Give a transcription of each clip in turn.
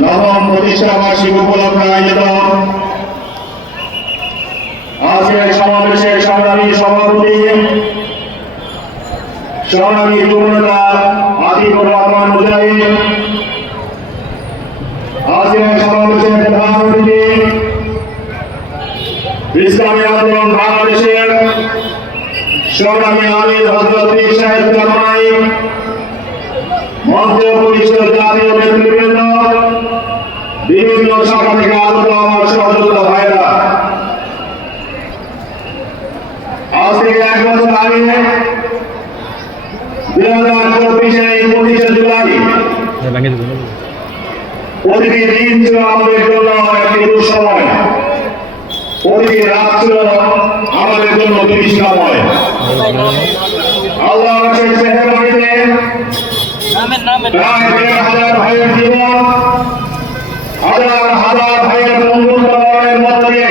নবম প্রতিষ্ঠাবার্ষিক উপলক্ষে আয়োজিত। আজকের সমাবেশের সংগ্রামী সভাপতি, সংগ্রামী তরুণতা আতিকুর রহমান মুজাহিদ। আজকের সমাবেশের প্রধান অতিথি, ইসলামী আন্দোলন বাংলাদেশের সংগ্রামী আলী হজরত সাহেব কামাই মধ্য পরিষদ জাতীয় নেতৃবৃন্দ, বিভিন্ন শাখা থেকে আগত আমার সহযোগিতা ভাইরা আজ থেকে এক বছর আগে দুই হাজার চব্বিশে পঁচিশে জুলাই প্রতিটি দিন ছিল আমাদের জন্য হাজার ভাইয়ের জীবন হাজার হাজার ভাইয়ের বন্ধুত্ব মধ্যে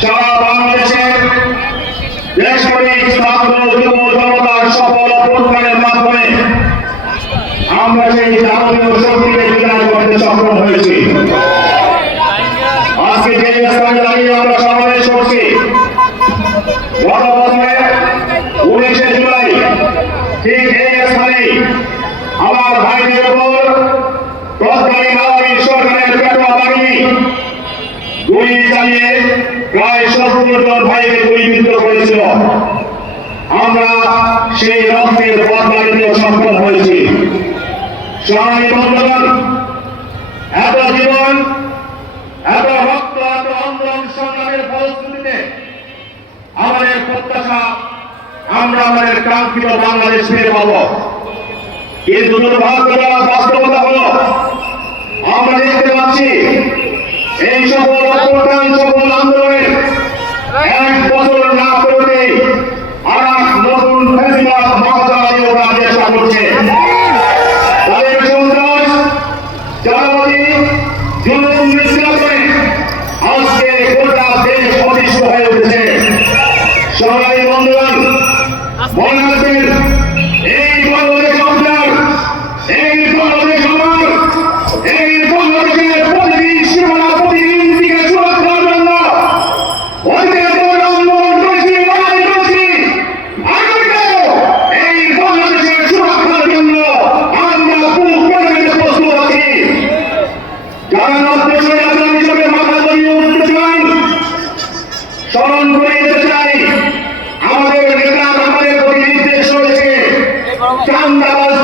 সারা বাংলাদেশের দেশ করে সুন্দর ভাইকে গুলিবিদ্ধ করেছিল। আমরা সেই রক্তের বদলাইতেও সফল হয়েছি। সবাই বন্ধুগণ, এত জীবন, এত রক্ত, এত আন্দোলন সংগ্রামের ফলশ্রুতিতে আমাদের প্রত্যাশা, আমরা আমাদের কাঙ্ক্ষিত বাংলাদেশ ফিরে পাবো। কিন্তু দুর্ভাগ্যজনক বাস্তবতা হলো, আমরা দেখতে পাচ্ছি, এই সকল সকল এক বছর না পড়তে আর নতুন ফেসিবাদ মহাদায় ওরা চেষ্টা করছে। চান্দাবাজ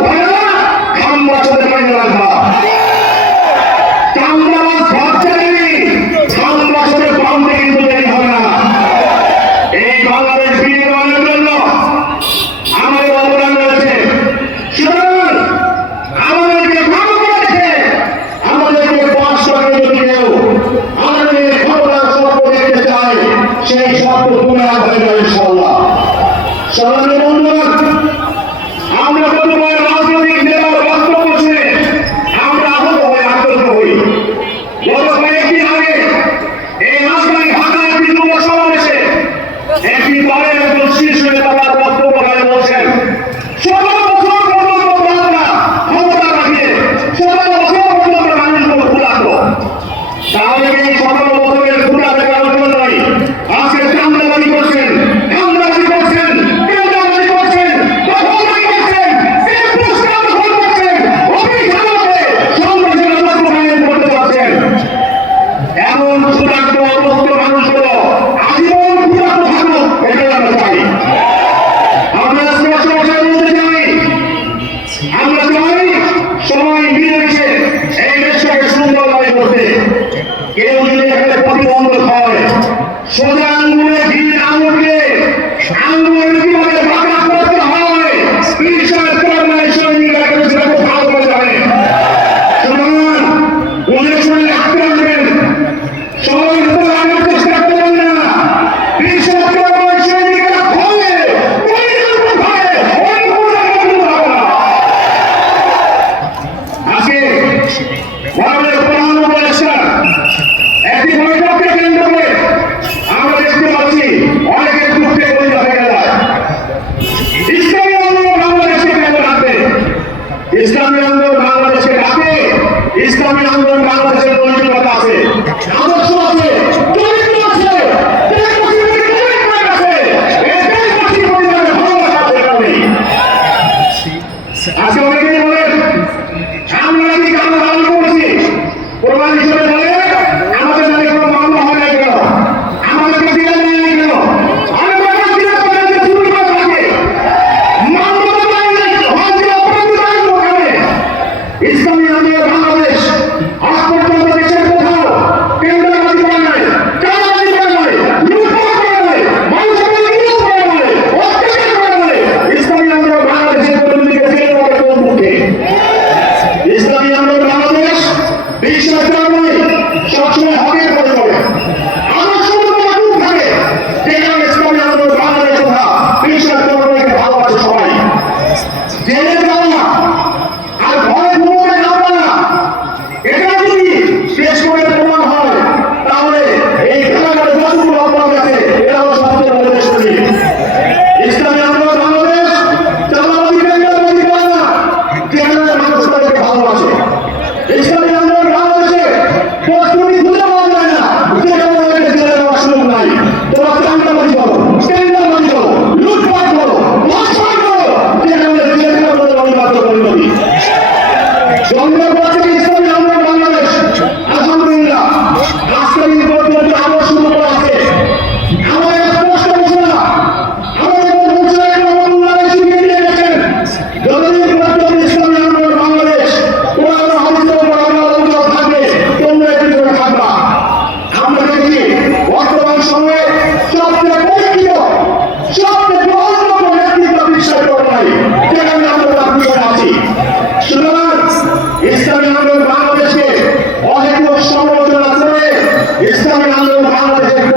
¡Vamos! ভারতের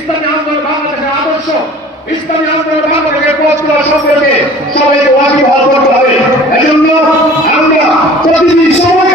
ইসলামী আন্দোলন বাংলাদেশের আদর্শ। ইসলামী আন্দোলন বাংলাদেশের পথ করা সম্পর্কে সবাইকে ওয়াকিবহাল করতে হবে। এজন্য আমরা প্রতিদিন সময়